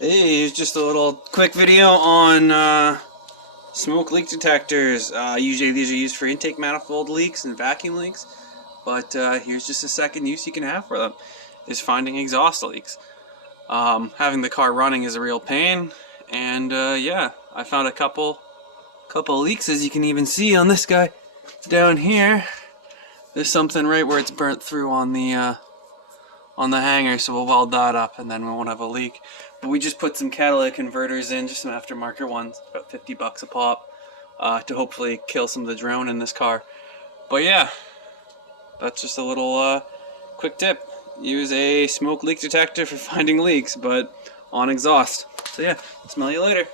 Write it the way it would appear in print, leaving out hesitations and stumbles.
Hey, here's just a little quick video on smoke leak detectors. Usually these are used for intake manifold leaks and vacuum leaks, but here's just a second use you can have for them, is finding exhaust leaks. Having the car running is a real pain, and yeah, I found a couple leaks, as you can even see on this guy down here. There's something right where it's burnt through on the hanger, so we'll weld that up and then we won't have a leak. But we just put some catalytic converters in, just some aftermarket ones, about 50 bucks a pop, to hopefully kill some of the drone in this car. But yeah, that's just a little quick tip. Use a smoke leak detector for finding leaks, but on exhaust. So yeah, smell you later.